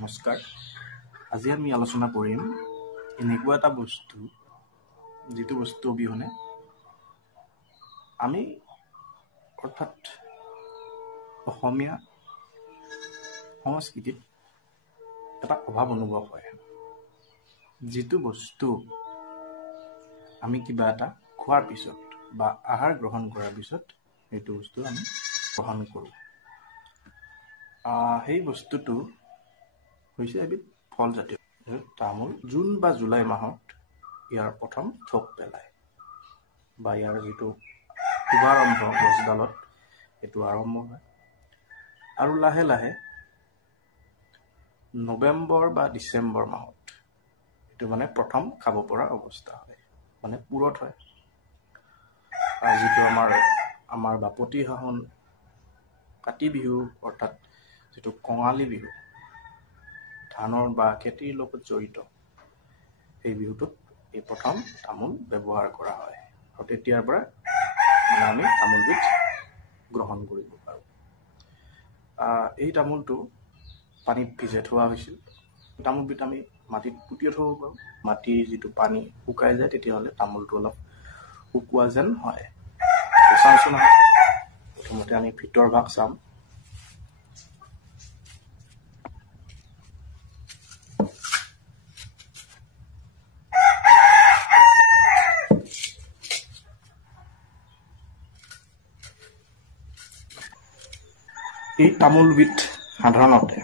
নমস্কাৰ। আজি আমি আলোচনা কৰিম এনেকুৱা এটা বস্তু যিটো বস্তু অবিহনে আমি অৰ্থাৎ অসমীয়া সংস্কৃতিত এটা অভাৱ অনুভৱ হয়। যিটো বস্তু আমি কিবা এটা খোৱাৰ পিছত বা আহাৰ গ্ৰহণ কৰাৰ পিছত সেইটো বস্তু আমি গ্ৰহণ কৰোঁ। সেই বস্তুটো হৈছে এবিধ ফলজাতীয় তামোল। জুন বা জুলাই মাহত ইয়াৰ প্ৰথম থোক পেলায় বা ইয়াৰ যিটো শুভাৰম্ভ গছডালত সেইটো আৰম্ভ হয় আৰু লাহে লাহে নৱেম্বৰ বা ডিচেম্বৰ মাহত এইটো প্ৰথম খাব পৰা অৱস্থা হয়, পুৰঠ হয়। আৰু যিটো আমাৰ বাপতি সাহোন কাতি বিহু অৰ্থাৎ যিটো কঙালী বিহু ধানৰ বা খেতিৰ লগত জড়িত, সেই বিহুটোত এই প্ৰথম তামোল ব্যৱহাৰ কৰা হয় আৰু তেতিয়াৰ পৰা আমি তামোলবিধ গ্ৰহণ কৰিব পাৰোঁ। এই তামোলটো পানীত ভিজাই থোৱা হৈছিল। তামোলবিধ আমি মাটিত পুতিও থ'ব পাৰোঁ। মাটিৰ যিটো পানী শুকাই যায় তেতিয়াহ'লে তামোলটো অলপ শুকোৱা যেন হয়। চাওঁচোন, প্ৰথমতে আমি ভিতৰ ভাগ চাম। এই তামোলবিধ সাধাৰণতে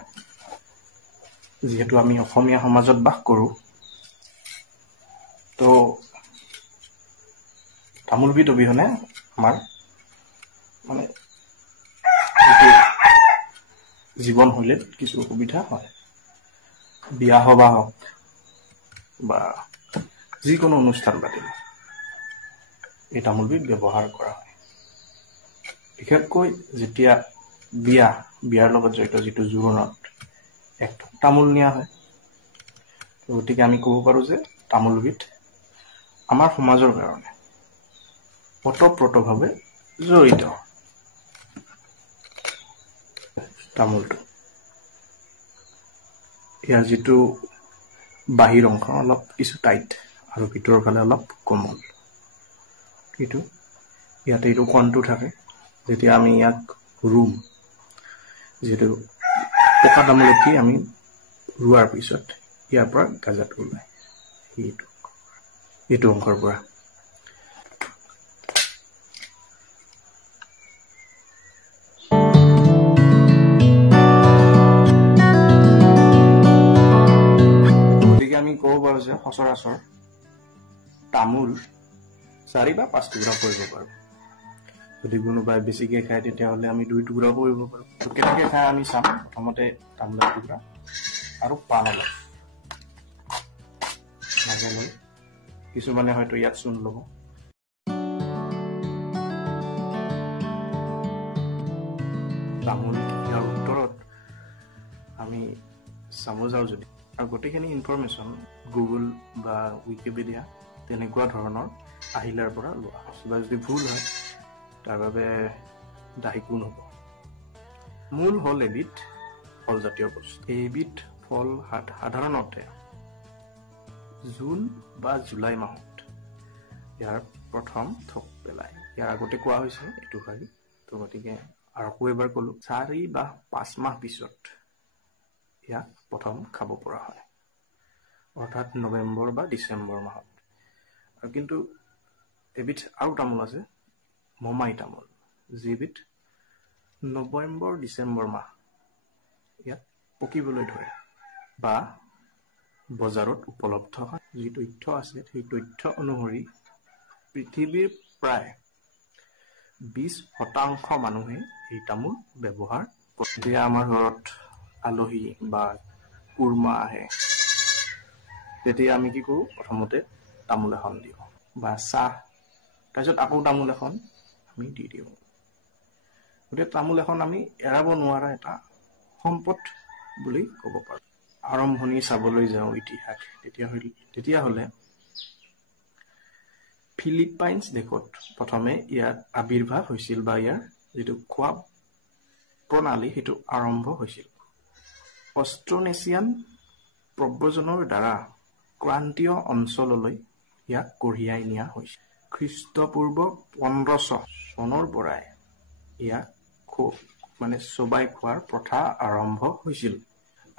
যিহেতু আমি অসমীয়া সমাজত বাস কৰোঁ, তো তামোলবিধ অবিহনে আমাৰ জীৱনশৈলীত কিছু অসুবিধা হয়। বিয়া সবাহ হওক বা যিকোনো অনুষ্ঠান পাতিলে এই তামোলবিধ ব্যৱহাৰ কৰা হয়। বিশেষকৈ যেতিয়া বিয়াৰ লগত জড়িত যিটো জোৰোণত এক থোক তামোল নিয়া হয়। গতিকে আমি ক'ব পাৰোঁ যে তামোলবিধ আমাৰ সমাজৰ কাৰণে ওতঃপ্ৰোতভাৱে জড়িত। তামোলটো ইয়াৰ যিটো বাহিৰ অংশ অলপ কিছু টাইট আৰু ভিতৰৰ ফালে অলপ কোমল। ইয়াতে এইটো কণটো থাকে। যেতিয়া আমি ইয়াক ৰুম, যিহেতু পকা তামোল এটি আমি ৰোৱাৰ পিছত ইয়াৰ পৰা গাজাটো ওলায় এইটো অংশৰ পৰা। গতিকে আমি ক'ব পাৰোঁ যে সচৰাচৰ তামোল 4 বা 5 টুকুৰা কৰিব পাৰোঁ। যদি কোনোবাই বেছিকৈ খায় তেতিয়াহ'লে আমি 2 টুকুৰা কৰিব পাৰোঁ। কেনেকৈ খাই আমি চাম। প্ৰথমতে তামোলৰ টুকুৰা আৰু পাণ অলপ লৈ কিছুমানে হয়তো ইয়াত চূণ ল'ব। তামোল ইয়াৰ উত্তৰত আমি চাব যাওঁ যদি, আৰু গোটেইখিনি ইনফৰমেশ্যন গুগল বা উইকিপিডিয়া তেনেকুৱা ধৰণৰ আহিলাৰ পৰা লোৱা হয়। কিবা যদি ভুল হয় তাৰ বাবে দায়ী কোন হ'ব। মূল হ'ল এবিধ ফলজাতীয় বস্তু। এইবিধ ফল সাধাৰণতে জুন বা জুলাই মাহত ইয়াৰ প্ৰথম থোক পেলায়। ইয়াৰ আগতে কোৱা হৈছে এইটো শাৰী, তো গতিকে আকৌ এবাৰ ক'লো 4 বা 5 মাহ পিছত ইয়াক প্ৰথম খাব পৰা হয়, অৰ্থাৎ নৱেম্বৰ বা ডিচেম্বৰ মাহত। আৰু কিন্তু এবিধ আৰু তামোল আছে, মোমাই তামোল, যিবিধ নৱেম্বৰ ডিচেম্বৰ মাহ ইয়াত পকিবলৈ ধৰে বা বজাৰত উপলব্ধ হয়। যি তথ্য আছে সেই তথ্য অনুসৰি পৃথিৱীৰ প্ৰায় 20% মানুহে এই তামোল ব্যৱহাৰ কৰে। যেতিয়া আমাৰ ঘৰত আলহী বা কুৰ্মা আহে তেতিয়া আমি কি কৰোঁ, প্ৰথমতে তামোল এখন দিওঁ বা চাহ, তাৰপিছত আকৌ তামোল এখন আমি দি দিওঁ। গতিকে তামোল এখন আমি এৰাব নোৱাৰা এটা সম্পদ বুলি ক'ব পাৰোঁ। আৰম্ভণি চাবলৈ যাওঁ ইতিহাস, তেতিয়াহ'লে ফিলিপাইনছ দেশত প্ৰথমে ইয়াৰ আৱিৰ্ভাৱ হৈছিল বা ইয়াৰ যিটো খোৱা প্ৰণালী সেইটো আৰম্ভ হৈছিল অষ্ট্ৰোনেছিয়ান প্ৰব্ৰজনৰ দ্বাৰা ক্ৰান্তীয় অঞ্চললৈ ইয়াক কঢ়িয়াই নিয়া হৈছিল। খ্ৰীষ্টপূৰ্ব 1500 চনৰ পৰাই ইয়াক চবাই খোৱাৰ প্ৰথা আৰম্ভ হৈছিল।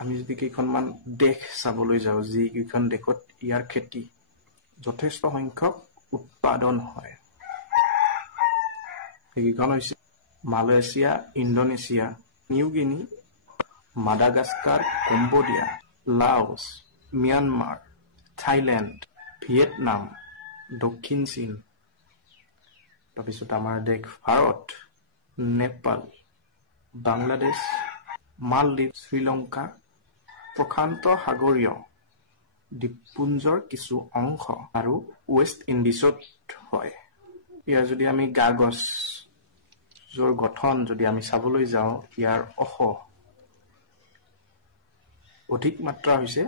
আমি যদি কেইখনমান দেশ চাবলৈ যাওঁ, যিকেইখন দেশত ইয়াৰ খেতি যথেষ্ট সংখ্যক উৎপাদন হয়, সেইকেইখন হৈছে Malaysia, Indonesia, New Guinea, Madagascar, Cambodia, Laos, Myanmar, Thailand, Vietnam, দক্ষিণ চীন, তাৰপিছত আমাৰ দেশ ভাৰত, নেপাল, বাংলাদেশ, মালদ্বীপ, শ্ৰীলংকা, প্ৰশান্ত সাগৰীয় দ্বীপপুঞ্জৰ কিছু অংশ আৰু ৱেষ্ট ইণ্ডিজত হয়। ইয়াৰ যদি আমি গছৰ গঠন যদি আমি চাবলৈ যাওঁ, ইয়াৰ অধিক মাত্ৰা হৈছে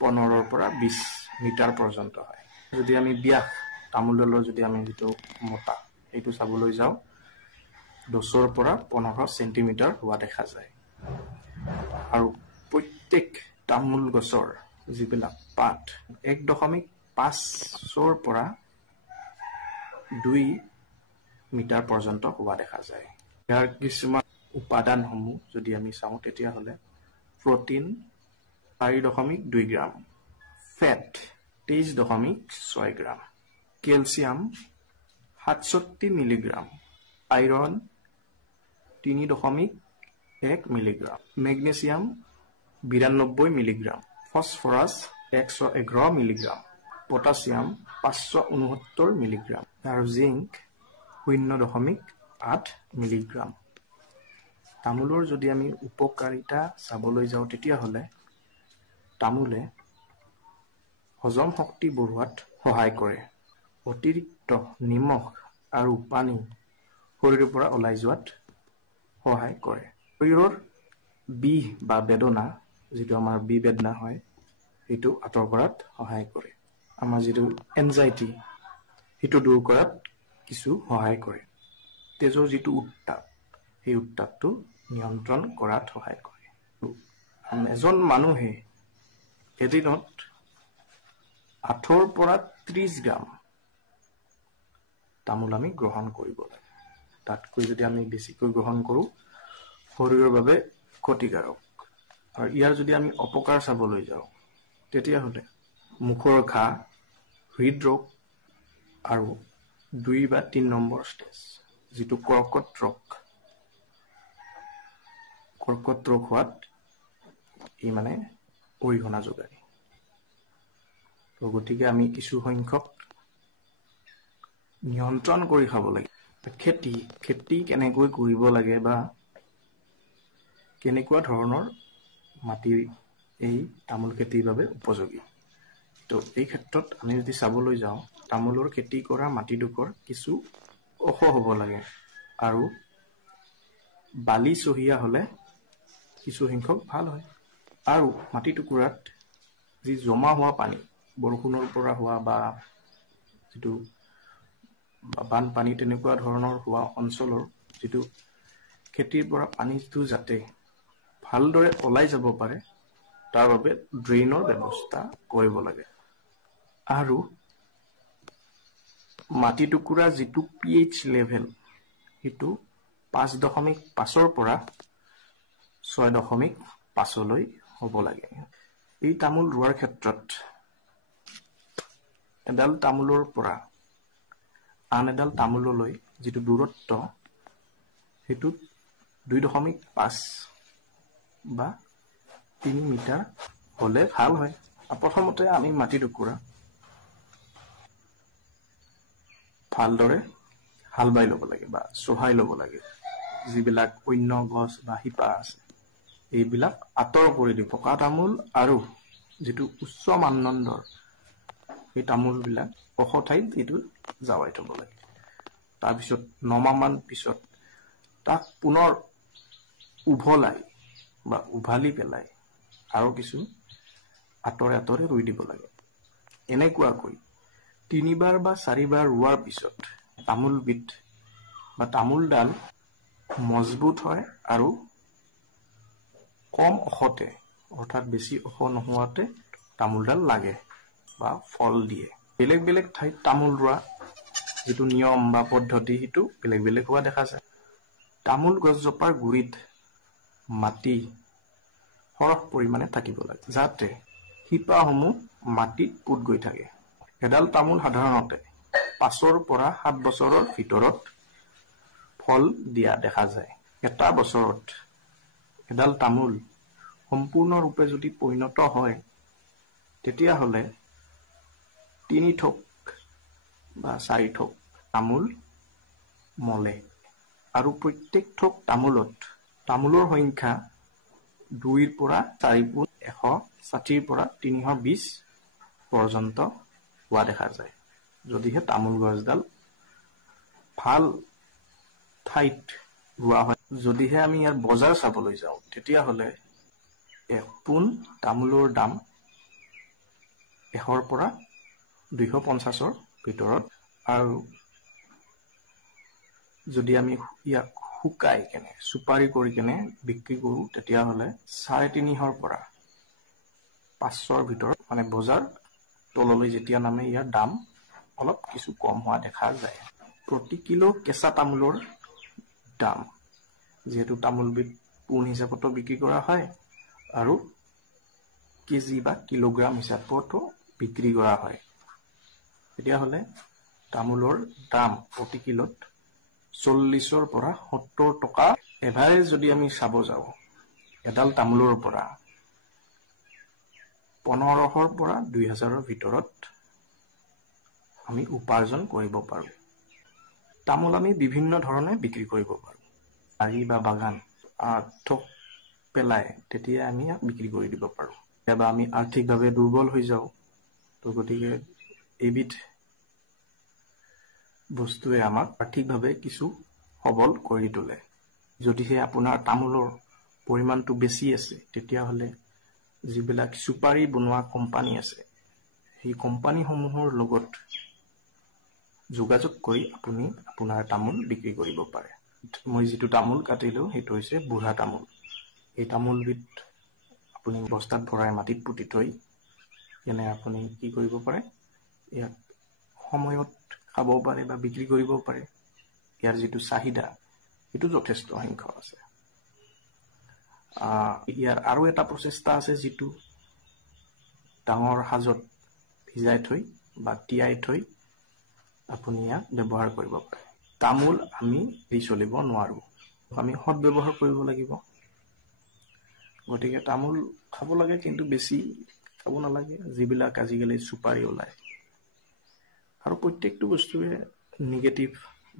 15 পৰা 20 মিটাৰ পৰ্যন্ত হয়। যদি আমি ব্যাস তামোলডালৰ যদি আমি যিটো মোটা সেইটো চাবলৈ যাওঁ, 10 পৰা 15 চেণ্টিমিটাৰ হোৱা দেখা যায়। আৰু প্ৰত্যেক তামোল গছৰ যিবিলাক পাত 1.5 পৰা 2 মিটাৰ পৰ্যন্ত হোৱা দেখা যায়। ইয়াৰ কিছুমান উপাদানসমূহ যদি আমি চাওঁ, তেতিয়াহ'লে protein 4.2 gram, fat 23.6 gram, calcium 67 milligram, iron 3.1 milligram, magnesium 92 milligram, phosphorus 111 milligram, potassium 569 milligram আৰু জিংক 0.8 মিলিগ্ৰাম। তামোলৰ যদি আমি উপকাৰিতা চাবলৈ যাওঁ, তেতিয়াহ'লে তামোলে হজম শক্তি বঢ়োৱাত সহায় কৰে। অতিৰিক্ত নিমখ আৰু পানী শৰীৰৰ পৰা ওলাই যোৱাত সহায় কৰে। শৰীৰৰ বিষ বা বেদনা, যিটো আমাৰ বিবেদনা হয়, সেইটো আঁতৰ কৰাত সহায় কৰে। আমাৰ যিটো এনজাইটি, সেইটো দূৰ কৰাত কিছু সহায় কৰে। তেজৰ যিটো উত্তাপ, সেই উত্তাপটো নিয়ন্ত্ৰণ কৰাত সহায় কৰে। এজন মানুহে এদিনত 8 পৰা 30 গ্ৰাম তামোল আমি গ্ৰহণ কৰিব লাগে। তাতকৈ যদি আমি বেছিকৈ গ্ৰহণ কৰোঁ, শৰীৰৰ বাবে ক্ষতিকাৰক। আৰু ইয়াৰ যদি আমি অপকাৰ চাবলৈ যাওঁ, তেতিয়াহ'লে মুখৰ ঘাঁ, হৃদৰোগ আৰু 2 বা 3 নম্বৰ ষ্টেজ, যিটো কৰ্কট ৰোগ হোৱাত ই অৰিহণা যোগায়। গতিকে আমি কিছু সংখ্যক নিয়ন্ত্ৰণ কৰি খাব লাগে। খেতি কেনেকৈ কৰিব লাগে বা কেনেকুৱা ধৰণৰ মাটিৰ এই তামোল খেতিৰ বাবে উপযোগী, তো এই ক্ষেত্ৰত আমি যদি চাবলৈ যাওঁ, তামোলৰ খেতি কৰা মাটিডোখৰ কিছু ওখ হ'ব লাগে আৰু বালিচহীয়া হ'লে কিছু সংখ্যক ভাল হয়। আৰু মাটি টুকুৰাত যি জমা হোৱা পানী, বৰষুণৰ পৰা হোৱা বা যিটো বানপানী তেনেকুৱা ধৰণৰ হোৱা অঞ্চলৰ যিটো খেতিৰ পৰা পানীটো যাতে ভালদৰে ওলাই যাব পাৰে, তাৰ বাবে ড্ৰেইনৰ ব্যৱস্থা কৰিব লাগে। আৰু মাটি টুকুৰা যিটো pH লেভেল, সেইটো 5.5 পৰা 6.5 হ'ব লাগে। এই তামোল ৰোৱাৰ ক্ষেত্ৰত এডাল তামোলৰ পৰা আন এডাল তামোললৈ যিটো দূৰত্ব, সেইটো 2.5 বা 3 মিটাৰ হ'লে ভাল হয়। প্ৰথমতে আমি মাটি টুকুৰা ভালদৰে হাল বাই ল'ব লাগে বা চহাই ল'ব লাগে। যিবিলাক অন্য গছ বা শিপা আছে, এইবিলাক আঁতৰ কৰি দিব। পকা তামোল আৰু যিটো উচ্চ মানদণ্ডৰ সেই তামোলবিলাক ওখ ঠাইত এইটো জাৱাই থ'ব লাগে। তাৰপিছত 9 মাহমান পিছত তাক পুনৰ উভালি পেলাই আৰু কিছু আঁতৰে ৰুই দিব লাগে। এনেকুৱাকৈ 3 বাৰ বা 4 বাৰ ৰোৱাৰ পিছত তামোলবিধ বা তামোলডাল মজবুত হয় আৰু কম ওখতে অৰ্থাৎ বেছি ওখ নোহোৱাতে তামোলডাল লাগে বা ফল দিয়ে। বেলেগ বেলেগ ঠাইত তামোল ৰোৱা যিটো নিয়ম বা পদ্ধতি সেইটো বেলেগ বেলেগ হোৱা দেখা যায়। তামোল গছজোপাৰ গুৰিত মাটি সৰহ পৰিমাণে থাকিব লাগে যাতে শিপাসমূহ মাটিত পোত গৈ থাকে। এডাল তামোল সাধাৰণতে 5 পৰা 7 বছৰৰ ভিতৰত ফল দিয়া দেখা যায়। এটা বছৰত এডাল তামোল সম্পূৰ্ণৰূপে যদি পৰিণত হয় তেতিয়াহ'লে 3 থোক বা 4 থোক তামোল মলে আৰু প্ৰত্যেক থোক তামোলৰ সংখ্যা 2 পৰা 4 গুণ 160 পৰা 320 পৰ্যন্ত হোৱা দেখা যায়। যদিহে তামোল গছডাল ভাল ঠাইত ৰোৱা হয়। যদিহে আমি ইয়াৰ বজাৰ চাবলৈ যাওঁ তেতিয়াহ'লে 1 পোন তামোলৰ দাম 100 পৰা 250ৰ ভিতৰত আৰু যদি আমি ইয়াক শুকাই কেনে চুপাৰি কৰি কেনে বিক্ৰী কৰোঁ তেতিয়াহ'লে 350ৰ পৰা 500ৰ ভিতৰত মানে বজাৰ তললৈ যেতিয়া নামে ইয়াৰ দাম অলপ কিছু কম হোৱা দেখা যায়। প্ৰতি কিলো কেঁচা তামোলৰ দাম যিহেতু তামোলবিধ পোন হিচাপতো বিক্ৰী কৰা হয় আৰু কেজি বা কিলোগ্ৰাম হিচাপতো বিক্ৰী কৰা হয়। তেতিয়াহ'লে তামোলৰ দাম প্ৰতি কিলোত 40ৰ পৰা 70 টকা। এভাৰেজ যদি আমি চাব যাওঁ এডাল তামোলৰ পৰা 1500ৰ পৰা 2000ৰ ভিতৰত আমি উপাৰ্জন কৰিব পাৰোঁ। তামোল আমি বিভিন্ন ধৰণে বিক্ৰী কৰিব পাৰোঁ। বাৰী বা বাগান থোক পেলাই তেতিয়া আমি ইয়াক বিক্ৰী কৰি দিব পাৰোঁ। কেতিয়াবা আমি আৰ্থিকভাৱে দুৰ্বল হৈ যাওঁ, তো গতিকে এইবিধ বস্তুৱে আমাক আৰ্থিকভাৱে কিছু সবল কৰি তোলে। যদিহে আপোনাৰ তামোলৰ পৰিমাণটো বেছি আছে তেতিয়াহ'লে যিবিলাক চুপাৰি বনোৱা কোম্পানী আছে সেই কোম্পানীসমূহৰ লগত যোগাযোগ কৰি আপুনি আপোনাৰ তামোল বিক্ৰী কৰিব পাৰে। মই যিটো তামোল কাটিলোঁ সেইটো হৈছে বুঢ়া তামোল। এই তামোলবিধ আপুনি বস্তাত ভৰাই মাটিত পুতি থৈ যেনে আপুনি কি কৰিব পাৰে, ইয়াক সময়ত খাব পাৰে বা বিক্ৰী কৰিব পাৰে। ইয়াৰ যিটো চাহিদা সেইটো যথেষ্ট সংখ্যক আছে। ইয়াৰ আৰু এটা প্ৰচেষ্টা আছে যিটো ডাঙৰ সাজত ভিজাই থৈ বা তিয়াই থৈ আপুনি ইয়াক ব্যৱহাৰ কৰিব পাৰে। তামোল আমি এৰি চলিব নোৱাৰোঁ, আমি সৎ ব্যৱহাৰ কৰিব লাগিব। গতিকে তামোল খাব লাগে কিন্তু বেছি খাব নালাগে, যিবিলাক আজিকালি চুপাৰি ওলায়। আৰু প্ৰত্যেকটো বস্তুৱে নিগেটিভ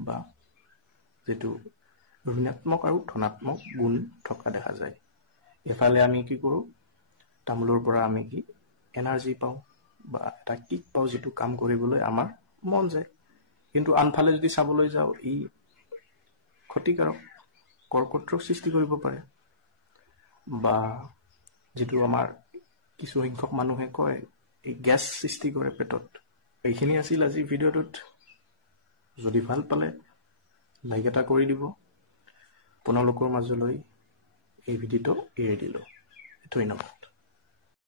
বা যিটো ঋণাত্মক আৰু ধনাত্মক গুণ থকা দেখা যায়। এফালে আমি কি কৰোঁ, তামোলৰ পৰা আমি কি এনাৰ্জি পাওঁ বা এটা কিক পাওঁ যিটো কাম কৰিবলৈ আমাৰ মন যায়। কিন্তু আনফালে যদি চাবলৈ যাওঁ ই ক্ষতিকাৰক কৰ্কট ৰোগ সৃষ্টি কৰিব পাৰে বা যিটো আমাৰ কিছু সংখ্যক মানুহে কয় এই গেছ সৃষ্টি কৰে পেটত। এইখিনি আছিল আজিৰ ভিডিঅ'টোত। যদি ভাল পালে লাইক এটা কৰি দিব। আপোনালোকৰ মাজলৈ এই ভিডিঅ'টো এৰি দিলোঁ। ধন্যবাদ।